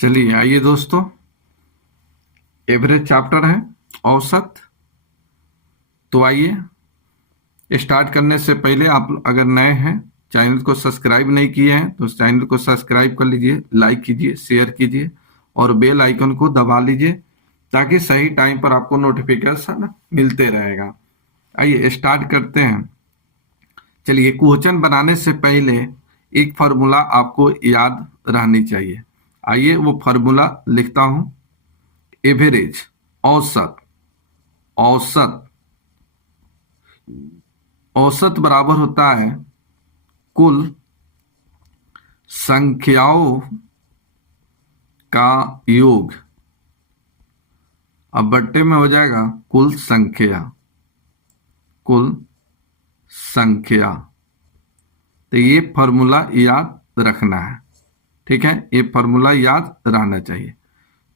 चलिए आइए दोस्तों, एवरेज चैप्टर है औसत। तो आइए स्टार्ट करने से पहले आप अगर नए हैं, चैनल को सब्सक्राइब नहीं किए हैं तो चैनल को सब्सक्राइब कर लीजिए, लाइक कीजिए, शेयर कीजिए और बेल आइकन को दबा लीजिए ताकि सही टाइम पर आपको नोटिफिकेशन मिलते रहेगा। आइए स्टार्ट करते हैं। चलिए, क्वेश्चन बनाने से पहले एक फार्मूला आपको याद रहनी चाहिए। आइए वो फार्मूला लिखता हूं। एवरेज, औसत। औसत औसत बराबर होता है कुल संख्याओं का योग। अब बट्टे में हो जाएगा कुल संख्या। कुल संख्या। तो ये फॉर्मूला याद रखना है, ठीक है। ये फॉर्मूला याद रहना चाहिए।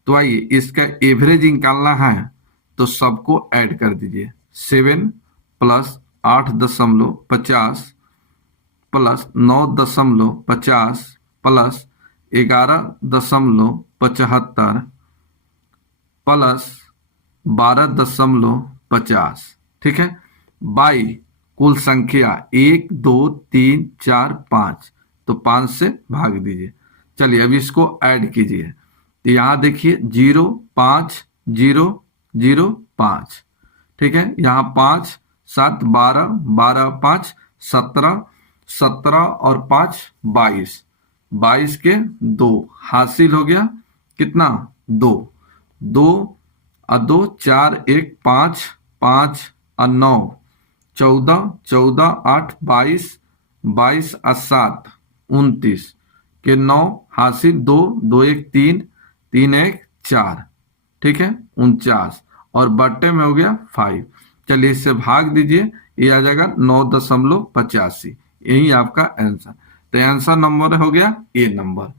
तो आइए इसका एवरेज निकालना है तो सबको ऐड कर दीजिए। 7 प्लस 8.50 प्लस 9.50 प्लस 11.75 प्लस 12.50, ठीक है। बाई कुल संख्या 1 2 3 4 5, तो 5 से भाग दीजिए। चलिए अब इसको ऐड कीजिए। तो यहां देखिए 0 5 0 0 5, ठीक है। यहाँ 5 7 12 12 5 17 17 और 5 22, 22 के 2 हासिल हो गया कितना? 2 2 और 2 4 1 5 5 और 9 14 14 8 22 22 और 7 29 के 9 हासिल 2 2 1 3 3 1 4, ठीक है। 49 और बट्टे में हो गया 5। चलिए इससे भाग दीजिए, ये आ जाएगा 9.85। यही आपका आंसर। तो आंसर नंबर हो गया ए नंबर।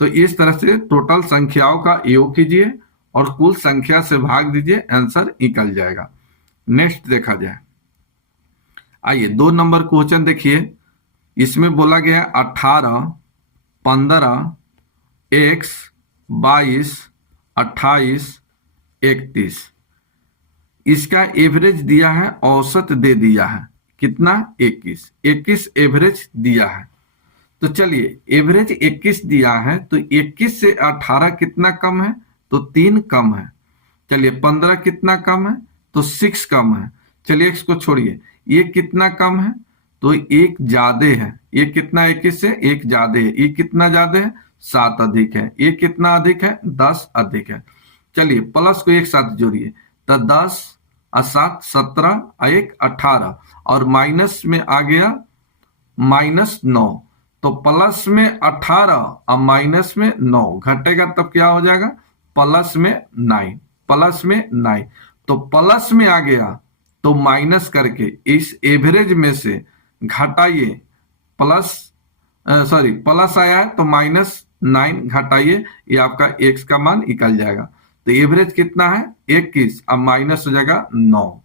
तो इस तरह से टोटल संख्याओं का योग कीजिए और कुल संख्या से भाग दीजिए, आंसर निकल जाएगा। नेक्स्ट देखा जाए। आइए 2 नंबर क्वेश्चन देखिए। इसमें बोला गया 18 15 x 22 28 31। इसका एवरेज दिया है, औसत दे दिया है कितना? 21। 21 एवरेज दिया है। तो चलिए एवरेज 21 दिया है तो 21 से 18 कितना कम है? तो 3 कम है। चलिए 15 कितना कम है? तो 6 कम है। चलिए इसको छोड़िए, ये कितना कम है? तो 1 ज्यादा है। ये कितना? 21 से 1 ज्यादा है। ये कितना ज्यादा है? 7 अधिक है। ये कितना अधिक है? 10 अधिक है। चलिए प्लस को एक साथ जोड़िए, तो 10 और 7 17 और 1 18 और माइनस में आ गया -9। तो प्लस में 18 और माइनस में 9 घटेगा, तब क्या हो जाएगा? प्लस में 9। प्लस में 9 तो प्लस में आ गया तो माइनस करके इस एवरेज में से घटाइए। प्लस प्लस आया है तो -9 घटाइए, ये आपका x का मान निकल जाएगा। तो एवरेज कितना है? 21 अब माइनस हो जाएगा 9।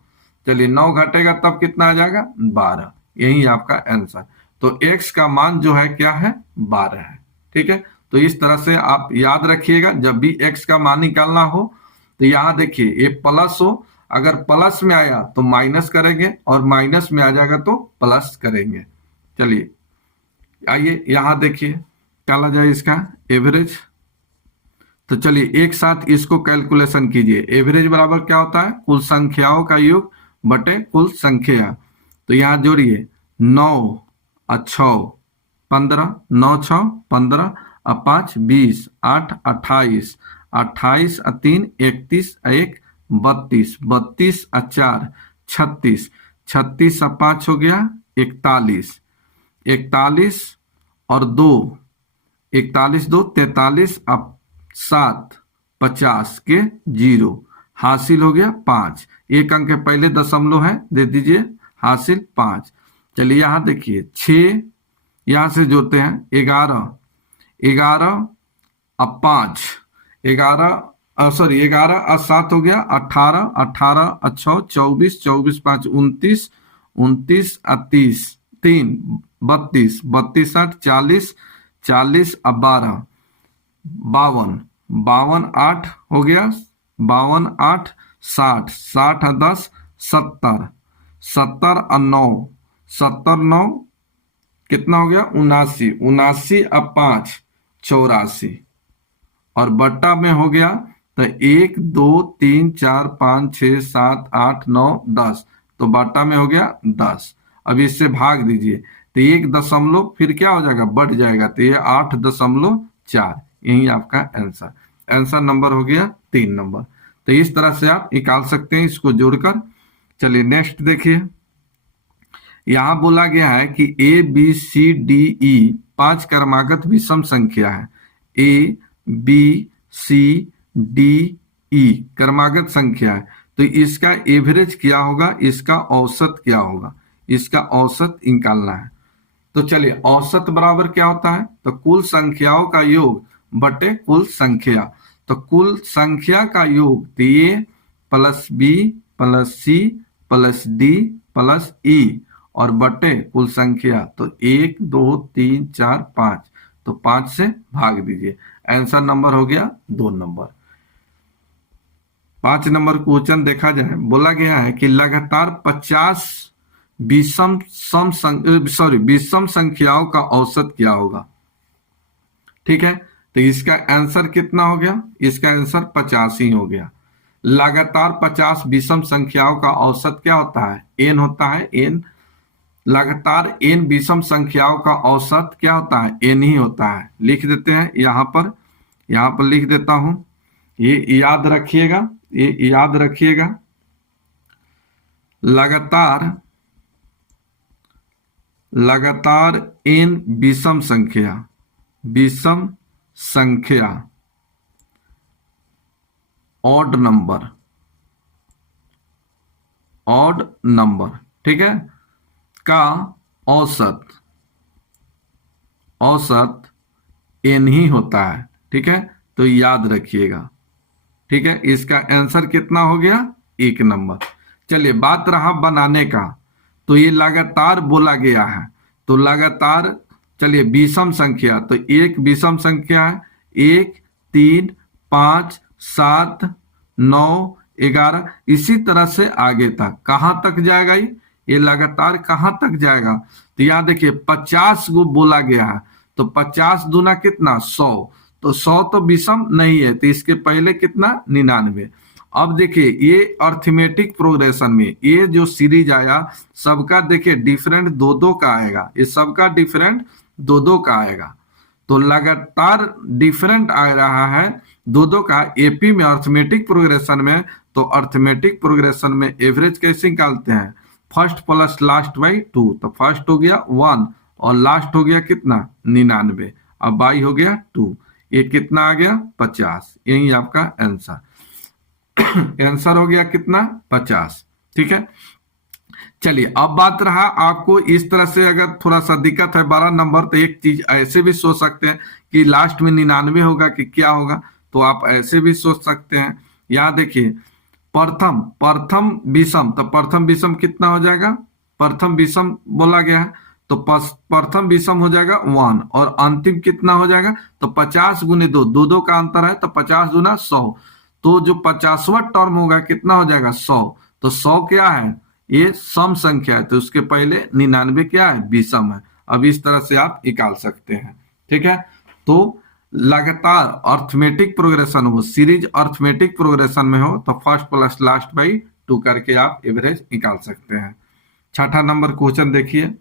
चलिए 9 घटेगा तब कितना आ जाएगा? 12। यही आपका आंसर। तो x का मान जो है क्या है? 12 है, ठीक है। तो इस तरह से आप याद रखिएगा, जब भी x का मान निकालना हो तो यहां देखिए ये प्लस हो, अगर प्लस में आया तो माइनस करेंगे और माइनस में आ जाएगा तो प्लस करेंगे। चलिए आइए यहां देखिए क्या ला जाए इसका एवरेज। तो चलिए एक साथ इसको कैलकुलेशन कीजिए। एवरेज बराबर क्या होता है? कुल संख्याओं का योग बटे कुल संख्या। तो यहां जोड़िए 9 और 6 15, 9 6 15 और 5 20, 8 28, 28 और 3 31 और 1 32, 32 और 4 36, 36 और 5 हो गया 41, 41 और 2 41 2 43 और 7 50 के 0 हासिल हो गया 5। एक अंक के पहले दशमलव है, दे दीजिए हासिल 5। चलिए यहां देखिए 6 यहां से जोड़ते हैं 11 11 और 5 11 11 और 7 हो गया 18 18 और 6 24 24 5 29 29 और 30 3 32 32 8 40 40 और 12 52, 52 8 हो गया, 52 8 60, 60 और 10 70, 70 और 9, 70 9 कितना हो गया 79, 79 अब 5 84, और बट्टा में हो गया तो 1 2 3 4 5 6 7 8 9 10, तो बट्टा में हो गया 10। अब इससे भाग दीजिए तो 1 दशमलव फिर क्या हो जाएगा, बढ़ जाएगा, तो ये 8.4, यही आपका आंसर। आंसर नंबर हो गया 3 नंबर। तो इस तरह से आप निकाल सकते हैं इसको जोड़कर। चलिए नेक्स्ट देखिए, यहां बोला गया है कि A B C D E 5 क्रमागत विषम संख्या है। A B C D E क्रमागत संख्या है, तो इसका एवरेज क्या होगा, इसका औसत क्या होगा, इसका औसत निकालना है। तो चलिए औसत बराबर क्या होता है, तो कुल संख्याओं का योग बटे कुल संख्या। तो कुल संख्या का योग तो A plus B plus C plus D plus E, और बटे कुल संख्या तो 1 2 3 4 5, तो 5 से भाग दीजिए। आंसर नंबर हो गया 2 नंबर। 5 नंबर क्वेश्चन देखा जाए, बोला गया है कि लगातार 50 विषम संख्याओं का औसत क्या होगा। ठीक है, तो इसका आंसर कितना हो गया, इसका आंसर 50 ही हो गया। लगातार 50 विषम संख्याओं का औसत क्या होता है, एन होता है, एन। लगातार एन विषम संख्याओं का औसत क्या होता है, एन ही होता है। लिख देते हैं यहां पर लिख देता हूं, ये याद रखिएगा, ये याद रखिएगा। लगातार एन विषम संख्या ऑड नंबर, ठीक है, का औसत एन ही होता है। ठीक है, तो याद रखिएगा। ठीक है, इसका आंसर कितना हो गया, 1 नंबर। चलिए बात रहा बनाने का, तो ये लगातार बोला गया है, तो लगातार चलिए विषम संख्या, तो एक विषम संख्या है, 1 3 5 7 9 11, इसी तरह से आगे तक कहां तक जाएगा, ये लगातार कहां तक जाएगा। तो यहां देखिए 50 गो बोला गया है, तो 50 दूना कितना 100, तो 100 तो विषम नहीं है, तो इसके पहले कितना 99। अब देखिए ये अर्थमेटिक प्रोग्रेशन में ये जो सीरीज आया सबका देखिए डिफरेंट 2-2 का आएगा, ये सबका डिफरेंट 2-2 का आएगा, तो लगातार डिफरेंट आ रहा है 2-2 का एपी में अर्थमेटिक प्रोग्रेशन में। तो अर्थमेटिक प्रोग्रेशन में एवरेज कैसे निकालते हैं, फर्स्ट प्लस लास्ट बाई 2, तो फर्स्ट हो गया 1 और लास्ट हो गया कितना 99, अब बाई हो गया 2, ये कितना आ गया 50, यही आपका आंसर। आंसर हो गया कितना 50। ठीक है, चलिए अब बात रहा आपको इस तरह से अगर थोड़ा सा दिक्कत है 12 नंबर, तो एक चीज ऐसे भी सोच सकते हैं कि लास्ट में 99 होगा कि क्या होगा, तो आप ऐसे भी सोच सकते हैं। यहां देखिए प्रथम विषम, तो प्रथम विषम कितना हो जाएगा, प्रथम विषम बोला गया है, तो प्रथम विषम हो जाएगा 1, और अंतिम कितना हो जाएगा, तो 50 गुने 2, 2-2 का अंतर है, तो 50 दूना 100, तो जो 50वां टर्म होगा कितना हो जाएगा 100, तो 100 क्या है, ये सम संख्या है, तो उसके पहले 99 क्या है विषम है। अब इस तरह से आप निकाल सकते हैं। ठीक है, तो लगातार अर्थमेटिक प्रोग्रेशन हो, सीरीज अर्थमेटिक प्रोग्रेशन में हो, तो फर्स्ट प्लस लास्ट बाई 2 करके आप एवरेज निकाल सकते हैं। 6ठा नंबर क्वेश्चन देखिए,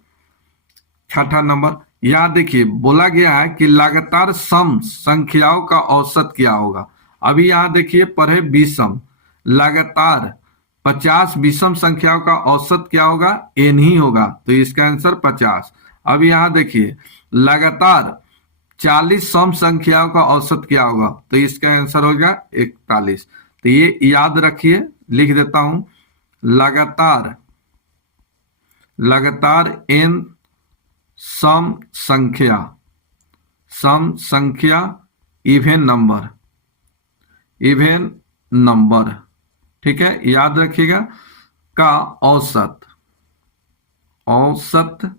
6ठा नंबर यहां देखिए बोला गया है कि लगातार सम संख्याओं का औसत क्या होगा। अभी यहां देखिए पढ़े विषम, लगातार 50 विषम संख्याओं का औसत क्या होगा, एन ही होगा, तो इसका आंसर 50। अब यहां देखिए लगातार 40 सम संख्याओं का औसत क्या होगा, तो इसका आंसर होगा 41। तो ये याद रखिए, लिख देता हूं, लगातार एन सम संख्या इवेन नंबर, ठीक है, याद रखिएगा, का औसत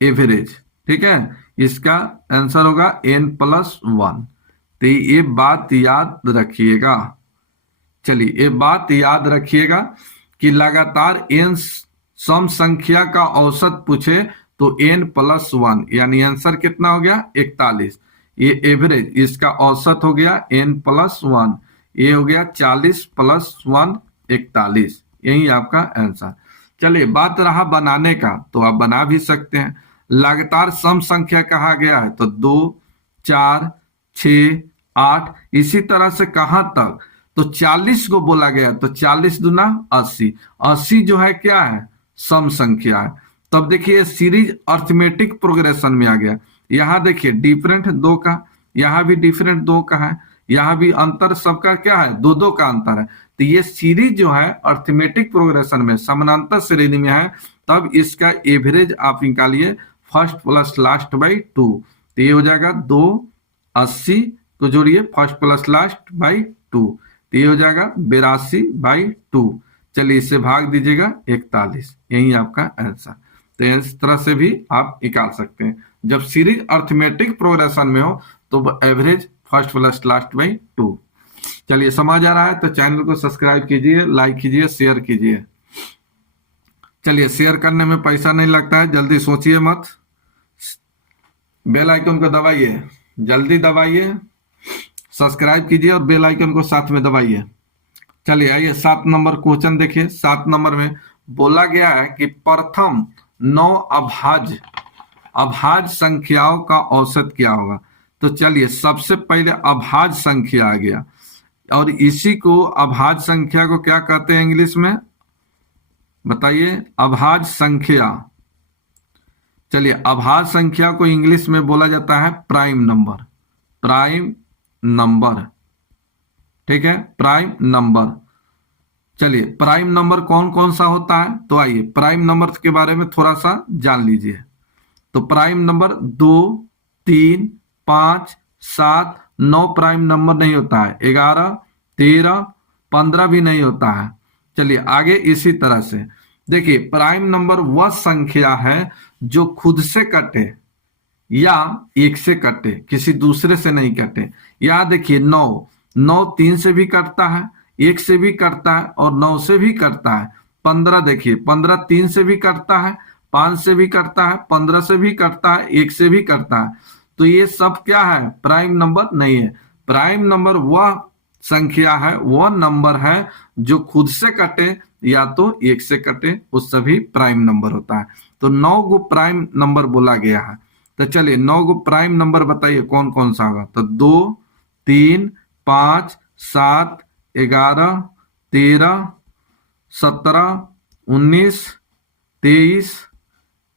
एवरेज। ठीक है, इसका आंसर होगा n+1, तो ये बात याद रखिएगा। चलिए ये बात याद रखिएगा कि लगातार n सम संख्या का औसत पूछे तो n+1, यानी आंसर कितना हो गया 41। ये एवरेज, इसका औसत हो गया n+1, ये हो गया 40 + 1 41। यही आपका आंसर। चलिए बात रहा बनाने का, तो आप बना भी सकते हैं। लगातार सम संख्या कहा गया है तो 2, 4, 6, 8, इसी तरह से कहां तक, तो 40 को बोला गया तो 40 दूना 80। 80 जो है क्या है, सम संख्या है। तब देखिए सीरीज अर्थमेटिक प्रोग्रेशन में आ गया। यहां देखिए डिफरेंट 2 का, यहां भी डिफरेंट 2 का है, यहां भी अंतर सबका क्या है, 2-2 का अंतर है। तो ये सीरीज जो है अर्थमेटिक प्रोग्रेशन में समानांतर श्रेणी में है, तब इसका एवरेज आप निकालिए फर्स्ट प्लस लास्ट बाई 2। तो ये हो जाएगा 2, 80 को जोड़िए फर्स्ट प्लस लास्ट बाई 2, तो ये हो जाएगा 82/2। चलिए इसे भाग दीजिएगा 41, यही आपका आंसर। तो इस तरह से भी आप निकाल सकते हैं। जब सीरीज अर्थमेटिक प्रोग्रेशन में हो तो average first plus last by 2। चलिए समझ आ रहा है तो चैनल को सब्सक्राइब कीजिए, लाइक कीजिए, शेयर कीजिए। चलिए शेयर करने में पैसा नहीं लगता है, जल्दी सोचिए मत, बेल आइकन को दबाइए, जल्दी दबाइए, सब्सक्राइब कीजिए और बेल आइकन को साथ में दबाइए। चलिए आइए 7 नंबर क्वेश्चन देखिए। 7 नंबर में बोला गया है कि प्रथम 9 अभाज्य संख्याओं का औसत क्या होगा। तो चलिए सबसे पहले अभाज्य संख्या आ गया, और इसी को अभाज्य संख्या को क्या कहते हैं इंग्लिश में, बताइए अभाज्य संख्या। चलिए अभाज्य संख्या को इंग्लिश में बोला जाता है प्राइम नंबर। प्राइम नंबर, ठीक है, प्राइम नंबर। चलिए प्राइम नंबर कौन कौन सा होता है, तो आइए प्राइम नंबर के बारे में थोड़ा सा जान लीजिए। तो प्राइम नंबर 2, 3, 5, 7, 9 प्राइम नंबर नहीं होता है, 11, 13, 15 भी नहीं होता है। चलिए आगे इसी तरह से देखिए, प्राइम नंबर वह संख्या है जो खुद से कटे या 1 से कटे, किसी दूसरे से नहीं कटे। यहां देखिए 9 3 से भी कटता है, 1 से भी कटता है और 9 से भी कटता है। 15 देखिए 15 3 से भी कटता है, 5 से भी कटता है, 15 से भी कटता है, 1 से भी कटता है। तो ये सब क्या है, प्राइम नंबर नहीं है। प्राइम नंबर वह संख्या है, वह नंबर है जो खुद से कटे या तो 1 से कटे, उस सभी प्राइम नंबर होता है। तो 9 को प्राइम नंबर बोला गया है। तो चलिए 9 को प्राइम नंबर बताइए कौन कौन सा होगा। तो 2, 3, 5, 7, 11, 13, 17, 19, 23,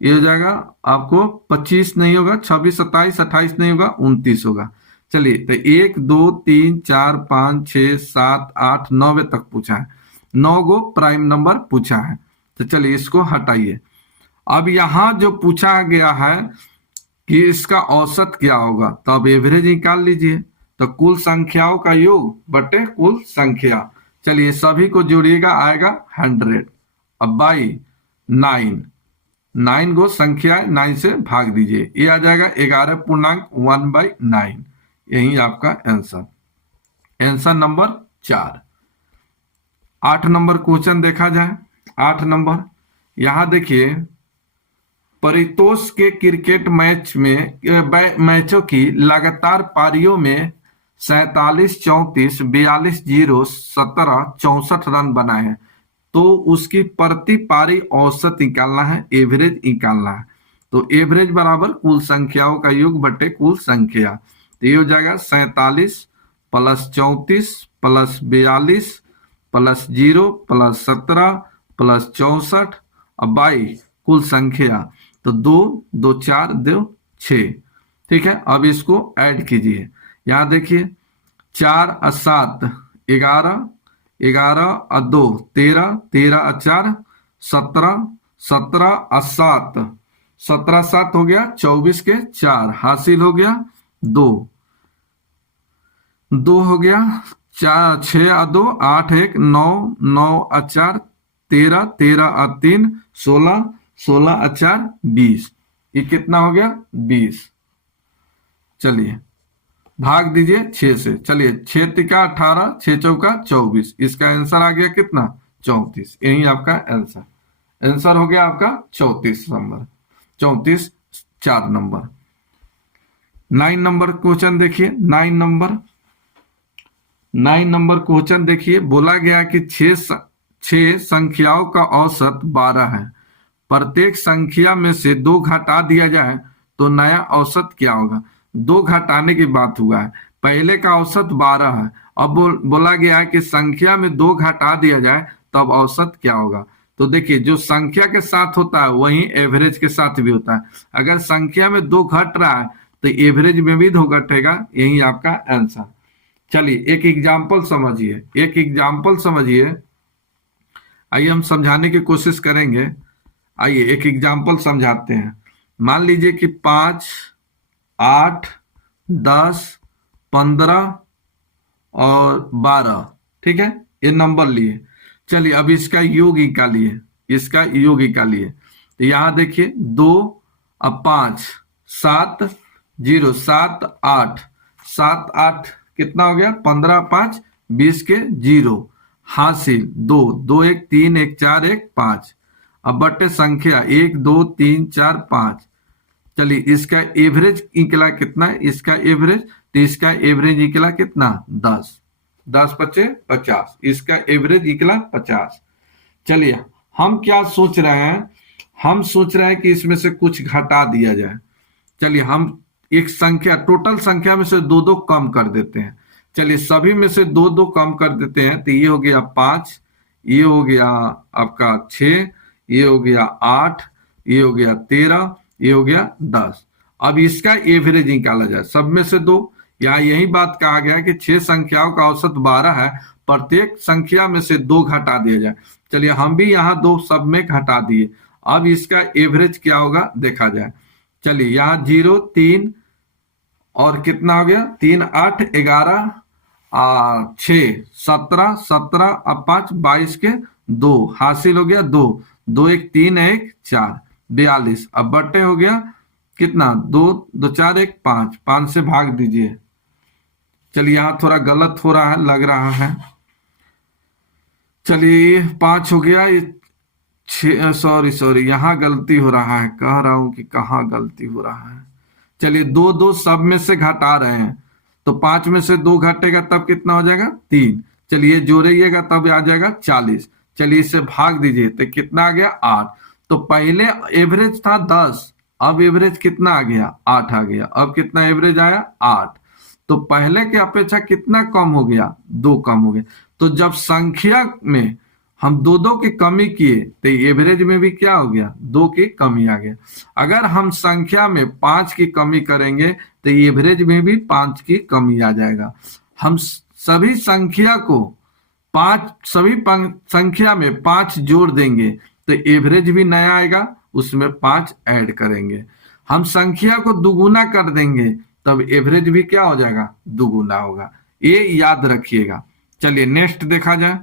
ये हो जाएगा आपको 25 नहीं होगा, 26, 27, 28 नहीं होगा, 29 होगा। चलिए तो 1, 2, 3, 4, 5, 6, 7, 8, 9 तक पूछा है, 9 गो प्राइम नंबर पूछा है। तो चलिए इसको हटाइए। अब यहां जो पूछा गया है कि इसका औसत क्या होगा, तो अब एवरेज निकाल लीजिए। तो कुल संख्याओं का योग बटे कुल संख्या। चलिए सभी को जोड़िएगा, आएगा 100। अब बाई 9 गो संख्या 9 से भाग दीजिए, ये आ जाएगा 11.1/9। यही आपका answer, answer number 4। 8 number question देखा जाए। 8 नंबर यहां देखिए, परितोष के क्रिकेट मैचों की लगातार पारियों में 47, 34, 42, 0, 17, 64 रन बनाए हैं। तो उसकी प्रति पारी औसत निकालना है, एवरेज निकालना है। तो एवरेज बराबर कुल संख्याओं का योग बटे कुल संख्या। तो ये हो जाएगा 47 + 34 + 42 + 0 + 17 + 64 और 22 कुल संख्या। तो 2, 2, 4, 2, 6। ठीक है, अब इसको ऐड कीजिए। यहां देखिए 4 और 7 11, 11 और 2 13, 13 और 4 17, 17 और 7 17, 7 हो गया, 24 के 4 हासिल हो गया, 2 हो गया, 4 6 और 2 8, 1 9, 9 और 4 13, 13 और 3 16, 16 और 4 20। ये कितना हो गया, 20। चलिए भाग दीजिए 6 से। चलिए 6 तिका 18, 6 चौका 24, इसका आंसर आ गया कितना? 34। यही आपका आंसर हो गया आपका 34 नंबर, 34 4 नंबर। 9 नंबर क्वेश्चन देखिए। 9 नंबर क्वेश्चन देखिए, बोला गया कि 6 संख्याओं का औसत 12 है। प्रत्येक संख्या में से 2 घटा दिया जाए तो नया औसत क्या होगा? 2 घटाने की बात हुआ है, पहले का औसत 12 है, अब बोला गया है कि संख्या में 2 घटा दिया जाए तब औसत क्या होगा। तो देखिए, जो संख्या के साथ होता है वही एवरेज के साथ भी होता है। अगर संख्या में 2 घट रहा है तो एवरेज में भी 2 घटेगा, यही आपका आंसर। चलिए एक एग्जाम्पल समझिए, आइए हम समझाने की कोशिश करेंगे। आइए एक एग्जाम्पल समझाते हैं। मान लीजिए कि 5, 8, 10, 15 और 12, ठीक है, ये नंबर लिए। चलिए अब इसका योग निकालिए, तो यहां देखिए 2, अब 5, 7, 0, 7, 8, 7, 8 कितना हो गया? 15, 5, 20 के 0, हासिल 2, 2 1 3 1 4 1 5। अब बटे संख्या 1 2 3 4 5। चलिए इसका एवरेज निकला कितना? इसका एवरेज निकला कितना? 10, 10 बचे 50, इसका एवरेज निकला 50। चलिए हम क्या सोच रहे हैं? हम सोच रहे हैं कि इसमें से कुछ घटा दिया जाए। चलिए हम एक संख्या, टोटल संख्या में से 2 कम कर देते हैं। चलिए सभी में से 2 कम कर देते हैं, तो ये हो गया 5, ये हो गया आपका 6, ये हो गया 8, ये हो गया 13, ये हो गया 10। अब इसका एवरेज निकाला जाए, सब में से 2। यहाँ यही बात कहा गया कि 6 संख्याओं का औसत 12 है, प्रत्येक संख्या में से 2 घटा दिया जाए। चलिए हम भी यहाँ 2 सब में घटा दिए। अब इसका एवरेज क्या होगा देखा जाए। चलिए यहाँ 0 3 और कितना हो गया? 3 8 11 6 17 17, अब 5 22 के 2, हासिल हो गया 2 2 1 3 1 4 42। अब बटे हो गया कितना? 2 2 4 1 5, 5 से भाग दीजिए। चलिए यहाँ थोड़ा गलत हो रहा है, लग रहा है। चलिए 5 हो गया, ये सॉरी यहाँ गलती हो रहा है, कह रहा हूं कि कहाँ गलती हो रहा है। चलिए 2 2 सब में से घटा रहे हैं, तो 5 में से 2 घटेगा तब कितना हो जाएगा? 3। चलिए जोड़िएगा तब आ जाएगा 40। चलिए इससे भाग दीजिए तो कितना आ गया? 8। तो पहले एवरेज था 10, अब एवरेज कितना आ गया? 8 आ गया। अब कितना एवरेज आया? 8। तो पहले के अपेक्षा कितना कम हो गया? 2 कम हो गया। तो जब संख्या में हम 2 की कमी किए तो एवरेज में भी क्या हो गया? 2 की कमी आ गया। अगर हम संख्या में 5 की कमी करेंगे तो एवरेज में भी 5 की कमी आ जाएगा। हम सभी संख्या में 5 जोड़ देंगे तो एवरेज भी नया आएगा, उसमें 5 ऐड करेंगे। हम संख्या को दुगुना कर देंगे तब एवरेज भी क्या हो जाएगा? दुगुना होगा। ये याद रखिएगा। चलिए नेक्स्ट देखा जाए।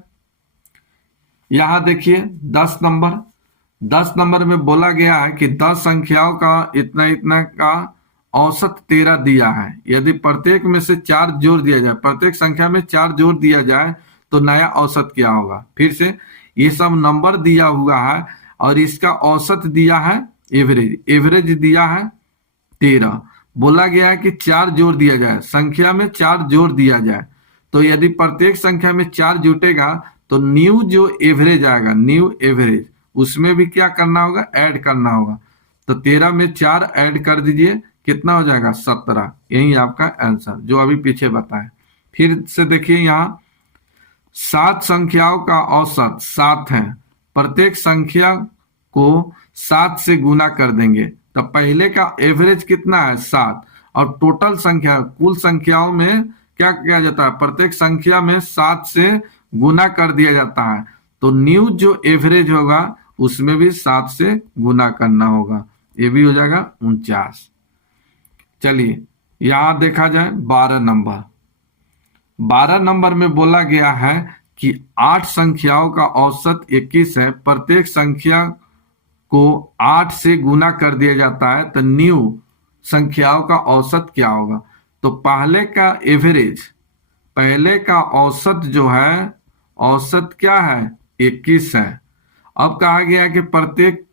यहां देखिए 10 नंबर में बोला गया है कि 10 संख्याओं का इतना इतना का औसत 13 दिया है। यदि प्रत्येक में से 4 जोड़ दिया जाए, प्रत्येक संख्या में 4 जोड़ दिया जाए तो नया औसत क्या होगा? फिर से ये सब नंबर दिया हुआ है और इसका औसत दिया है एवरेज दिया है 13। बोला गया है कि 4 जोड़ दिया जाए, संख्या में 4 जोड़ दिया जाए। तो यदि प्रत्येक संख्या में 4 जुटेगा तो न्यू जो एवरेज आएगा, न्यू एवरेज, उसमें भी क्या करना होगा? ऐड करना होगा। तो 13 में 4 ऐड कर दीजिए, कितना हो जाएगा? 17। यही आपका आंसर जो अभी पीछे बताए। फिर से देखिए यहाँ 7 संख्याओं का औसत 7 है, प्रत्येक संख्या को 7 से गुना कर देंगे तो पहले का एवरेज कितना है? 7। और टोटल संख्या, कुल संख्याओं में क्या किया जाता है? प्रत्येक संख्या में 7 से गुना कर दिया जाता है। तो न्यू जो एवरेज होगा उसमें भी 7 से गुना करना होगा, ये भी हो जाएगा 49। चलिए यहां देखा जाए 12 नंबर में बोला गया है कि 8 संख्याओं का औसत 21 है, प्रत्येक संख्या को 8 से गुना कर दिया जाता है तो न्यू संख्याओं का औसत क्या होगा? तो पहले का एवरेज, पहले का औसत जो है, औसत क्या है 21 है। अब कहा गया है कि प्रत्येक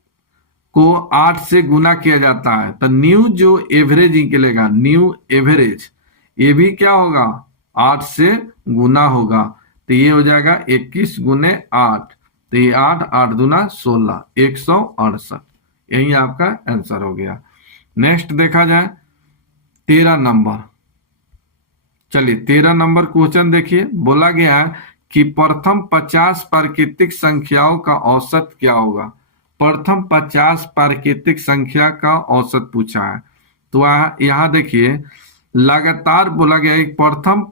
को 8 से गुना किया जाता है, तो न्यू जो एवरेज निकलेगा, न्यू एवरेज, ये भी क्या होगा 8 से गुना होगा। तो ये हो जाएगा 21 गुने 8, तो ये 8 8 दूना 16, 168। यही आपका आंसर हो गया। नेक्स्ट देखा जाए 13 नंबर। चलिए 13 नंबर क्वेश्चन देखिए, बोला गया है कि प्रथम 50 प्राकृतिक संख्याओं का औसत क्या होगा। प्रथम 50 प्राकृतिक संख्या का औसत पूछा है। तो यहाँ देखिए लगातार बोला गया है प्रथम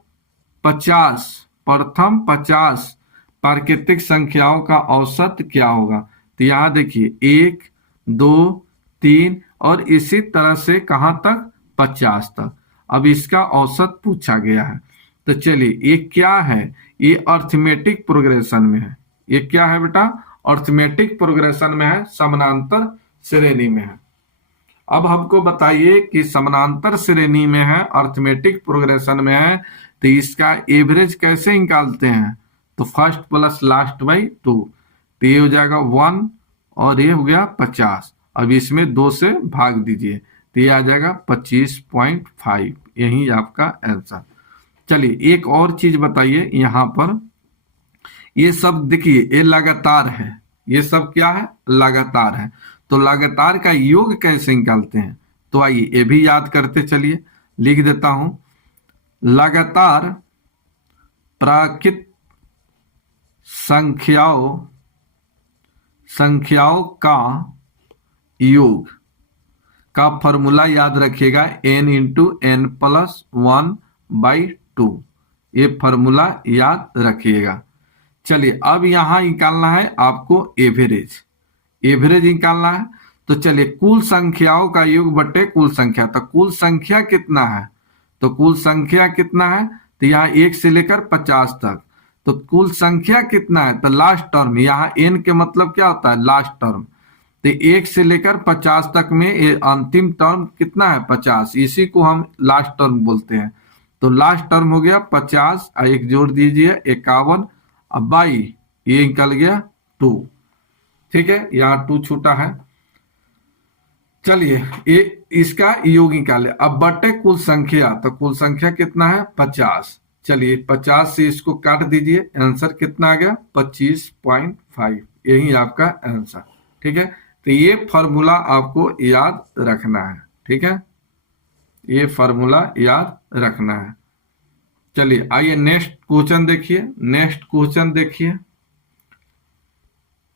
50 प्राकृतिक संख्याओं का औसत क्या होगा। तो यहाँ देखिए 1 2 3 और इसी तरह से कहां तक 50 तक। अब इसका औसत पूछा गया है। तो चलिए ये क्या है, ये अर्थमेटिक प्रोग्रेशन में है। ये क्या है बेटा, अर्थमेटिक प्रोग्रेशन में है, समानांतर श्रेणी में है। अब हमको बताइए कि समानांतर श्रेणी में है, अर्थमेटिक प्रोग्रेशन में है, तो इसका एवरेज कैसे निकालते हैं। तो फर्स्ट प्लस लास्ट बाई 2, तो ये हो जाएगा 1 और ये हो गया 50। अब इसमें 2 से भाग दीजिए, तो ये आ जाएगा 25.5। यही आपका आंसर। चलिए एक और चीज बताइए यहाँ पर, ये सब देखिए ये लगातार है, ये सब क्या है लगातार है। तो लगातार का योग कैसे निकालते हैं, तो आइए ये भी याद करते चलिए, लिख देता हूं। लगातार प्राकृतिक संख्याओं का योग का फॉर्मूला याद रखिएगा, n इंटू एन प्लस 1/2। ये फॉर्मूला याद रखिएगा। चलिए अब यहां निकालना है आपको एवरेज, एवरेज निकालना है। तो चलिए कुल संख्याओं का योग बटे कुल संख्या, तो कुल संख्या कितना है, तो कुल संख्या कितना है, तो यहाँ 1 से लेकर 50 तक। तो कुल संख्या कितना है, तो लास्ट टर्म, यहाँ n के मतलब क्या होता है लास्ट टर्म। तो 1 से लेकर 50 तक में ये अंतिम टर्म कितना है 50, इसी को हम लास्ट टर्म बोलते हैं। तो लास्ट टर्म हो गया 50, एक जोड़ दीजिए 51, अब बाई ये निकल गया 2। ठीक है, यहाँ 2 छूटा है। चलिए ये इसका योग निकाले। अब बटे कुल संख्या, तो कुल संख्या कितना है 50। चलिए 50 से इसको काट दीजिए, आंसर कितना आ गया 25.5। यही आपका आंसर। ठीक है, तो ये फॉर्मूला आपको याद रखना है। ठीक है, ये फॉर्मूला याद रखना है। चलिए आइए नेक्स्ट क्वेश्चन देखिए, नेक्स्ट क्वेश्चन देखिए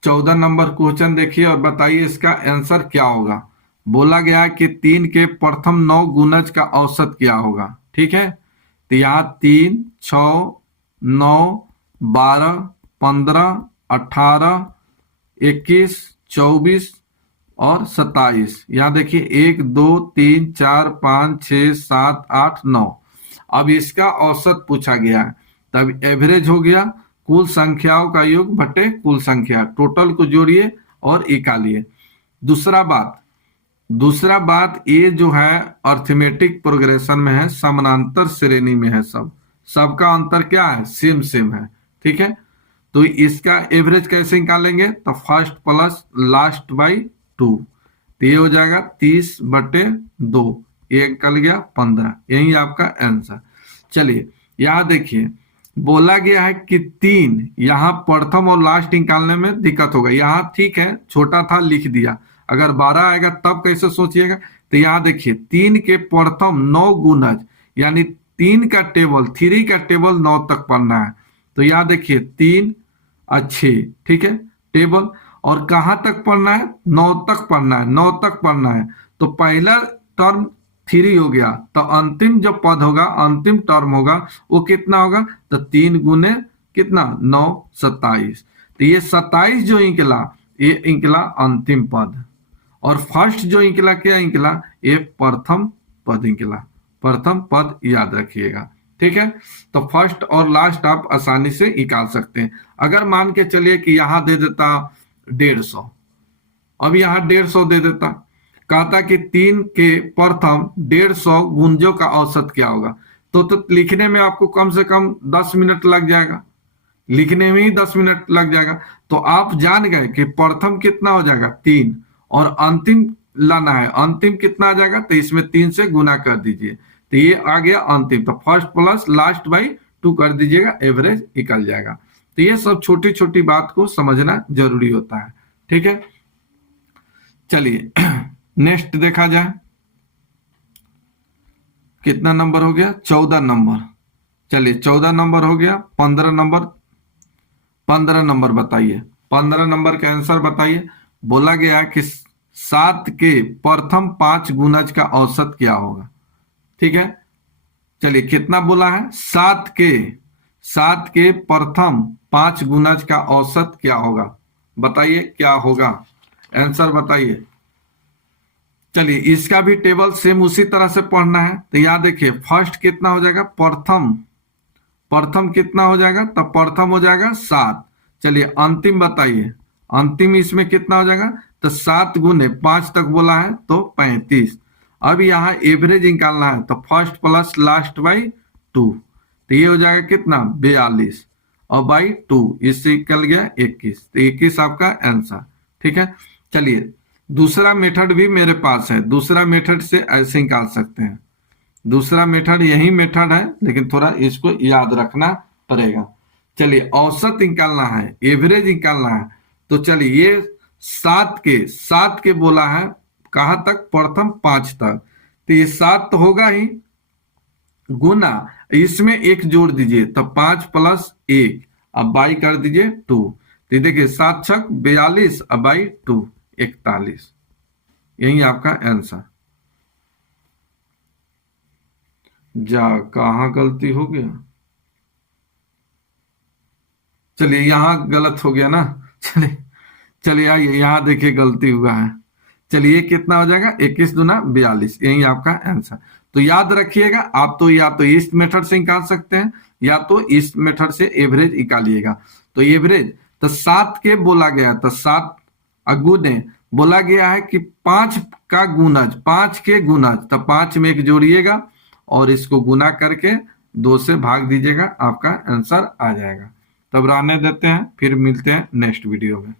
14 नंबर क्वेश्चन देखिए और बताइए इसका आंसर क्या होगा। बोला गया है कि 3 के प्रथम 9 गुणज का औसत क्या होगा। ठीक है, तो यहाँ 3 6 9 12 15 18 21 24 और 27। यहाँ देखिए 1 2 3 4 5 6 7 8 9। अब इसका औसत पूछा गया है, तब एवरेज हो गया कुल संख्याओं का योग बटे कुल संख्या, टोटल को जोड़िए और निकालिए। दूसरा बात ये जो है अर्थमेटिक प्रोग्रेशन में है, समानांतर श्रेणी में है, सबका अंतर क्या है सेम है। ठीक है, तो इसका एवरेज कैसे निकालेंगे, तो फर्स्ट प्लस लास्ट बाई 2, तो ये हो जाएगा 30/2, ये निकल गया 15। यही आपका आंसर। चलिए यहाँ देखिए बोला गया है कि 3, यहाँ प्रथम और लास्ट निकालने में दिक्कत होगा। यहाँ ठीक है छोटा था लिख दिया, अगर 12 आएगा तब कैसे सोचिएगा। तो यहाँ देखिए 3 के प्रथम 9 गुणज, यानी 3 का टेबल 3 का टेबल 9 तक पढ़ना है। तो यहाँ देखिए 3 और 6, ठीक है टेबल, और कहाँ तक पढ़ना है 9 तक पढ़ना है, 9 तक पढ़ना है। तो पहला टर्म 3 हो गया, तो अंतिम जो पद होगा अंतिम टर्म होगा वो कितना होगा, तो 3 गुने कितना 9 27। तो ये 27 जो निकला ये निकला अंतिम पद, और फर्स्ट जो निकला क्या निकला, ये प्रथम पद निकला। प्रथम पद याद रखिएगा। ठीक है, तो फर्स्ट और लास्ट आप आसानी से निकाल सकते हैं। अगर मान के चलिए कि यहां दे देता 150, अब यहाँ 150 दे देता, कहता कि 3 के प्रथम 150 गुंजों का औसत क्या होगा। तो लिखने में आपको कम से कम 10 मिनट लग जाएगा, लिखने में ही 10 मिनट लग जाएगा। तो आप जान गए कि प्रथम कितना हो जाएगा 3, और अंतिम लाना है, अंतिम कितना आ जाएगा, तो इसमें 3 से गुना कर दीजिए, तो ये आ गया अंतिम। तो फर्स्ट प्लस लास्ट बाई 2 कर दीजिएगा, एवरेज निकल जाएगा। तो ये सब छोटी छोटी बात को समझना जरूरी होता है, ठीक है। चलिए नेक्स्ट देखा जाए, कितना नंबर हो गया, 14 नंबर। चलिए 14 नंबर हो गया, 15 नंबर, 15 नंबर बताइए, 15 नंबर का आंसर बताइए। बोला गया कि 7 के प्रथम 5 गुणज का औसत क्या होगा, ठीक है। चलिए कितना बोला है, 7 के प्रथम 5 गुणज का औसत क्या होगा, बताइए क्या होगा, आंसर बताइए। चलिए इसका भी टेबल सेम उसी तरह से पढ़ना है। तो यहां देखिए फर्स्ट कितना हो जाएगा, प्रथम कितना हो जाएगा, तब प्रथम हो जाएगा 7। चलिए अंतिम बताइए, अंतिम इसमें कितना हो जाएगा, तो 7 गुने 5 तक बोला है तो 35। अब यहाँ एवरेज निकालना है, तो फर्स्ट प्लस लास्ट बाई 2, तो ये हो जाएगा कितना 42, और बाई 2 इससे निकल गया 21, तो 21 आपका आंसर, ठीक है। चलिए दूसरा मेथड भी मेरे पास है, दूसरा मेथड से ऐसे निकाल सकते हैं। दूसरा मेथड यही मेथड है, लेकिन थोड़ा इसको याद रखना पड़ेगा। चलिए औसत निकालना है, एवरेज निकालना है। तो चलिए ये 7 के बोला है कहाँ तक, प्रथम 5 तक, तो ये 7 तो होगा ही, गुना इसमें 1 जोड़ दीजिए, तो 5 प्लस 1, अब बाई कर दीजिए 2, तो देखिए 7 छक 42, अब बाई 2 41, यही आपका आंसर। जा कहाँ गलती हो गया, चलिए यहाँ गलत हो गया ना, चलिए आइए यहाँ देखिए गलती हुआ है। चलिए कितना हो जाएगा, 21 दूना 42, यही आपका आंसर। तो याद रखिएगा, आप तो या तो इस मेथड से निकाल सकते हैं, या तो इस मेथड से एवरेज निकालिएगा। तो एवरेज तो 7 के बोला गया, तो 7 अगुने बोला गया है कि 5 का गुणज, 5 के गुणज, तो 5 में 1 जोड़िएगा और इसको गुना करके 2 से भाग दीजिएगा, आपका आंसर आ जाएगा। तब रहने देते हैं, फिर मिलते हैं नेक्स्ट वीडियो में।